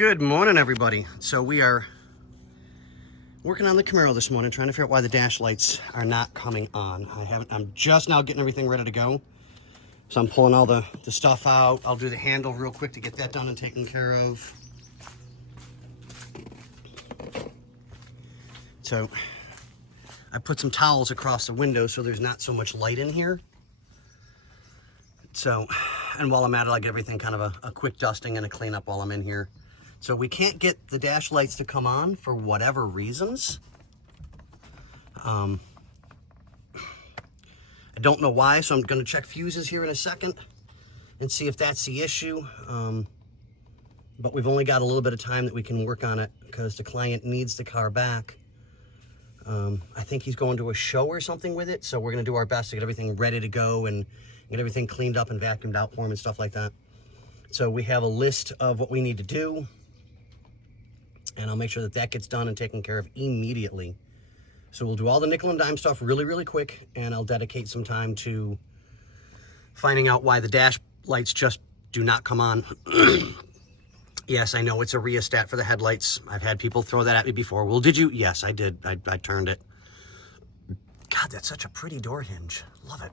Good morning, everybody. So we are working on the Camaro this morning, trying to figure out why the dash lights are not coming on. I'm just now getting everything ready to go. So I'm pulling all the stuff out. I'll do the handle real quick to get that done and taken care of. So I put some towels across the window so there's not so much light in here. So, and while I'm at it, I'll get everything kind of a quick dusting and a cleanup while I'm in here. So we can't get the dash lights to come on for whatever reasons. I don't know why, so I'm going to check fuses here in a second and see if that's the issue. But we've only got a little bit of time that we can work on it because the client needs the car back. I think he's going to a show or something with it, so we're going to do our best to get everything ready to go and get everything cleaned up and vacuumed out for him and stuff like that. So we have a list of what we need to do, and I'll make sure that that gets done and taken care of immediately. So we'll do all the nickel and dime stuff really, really quick, and I'll dedicate some time to finding out why the dash lights just do not come on. Yes, I know it's a rheostat for the headlights. I've had people throw that at me before. Well, did you? Yes, I did. I turned it. God, that's such a pretty door hinge. Love it.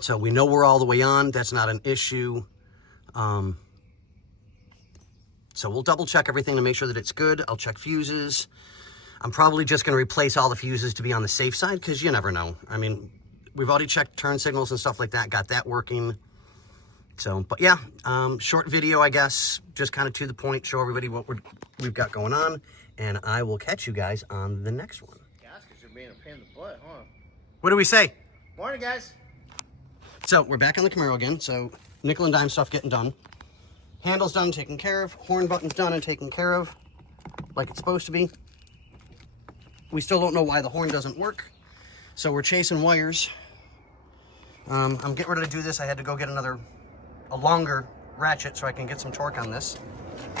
So we know we're all the way on. That's not an issue. So we'll double check everything to make sure that it's good. I'll check fuses. I'm probably just going to replace all the fuses to be on the safe side because you never know. I mean, we've already checked turn signals and stuff like that. Got that working. So, but yeah, short video, I guess. Just kind of to the point. Show everybody what we've got going on. And I will catch you guys on the next one. Yeah, that's because you're being a pain in the butt, huh? What do we say? Morning, guys. So we're back on the Camaro again. So nickel and dime stuff getting done. Handle's done, taken care of. Horn button's done and taken care of, like it's supposed to be. We still don't know why the horn doesn't work, so we're chasing wires. I'm getting ready to do this. I had to go get a longer ratchet so I can get some torque on this.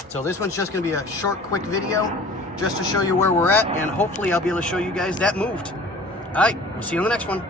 So this one's just going to be a short, quick video just to show you where we're at, and hopefully I'll be able to show you guys that moved. All right, we'll see you on the next one.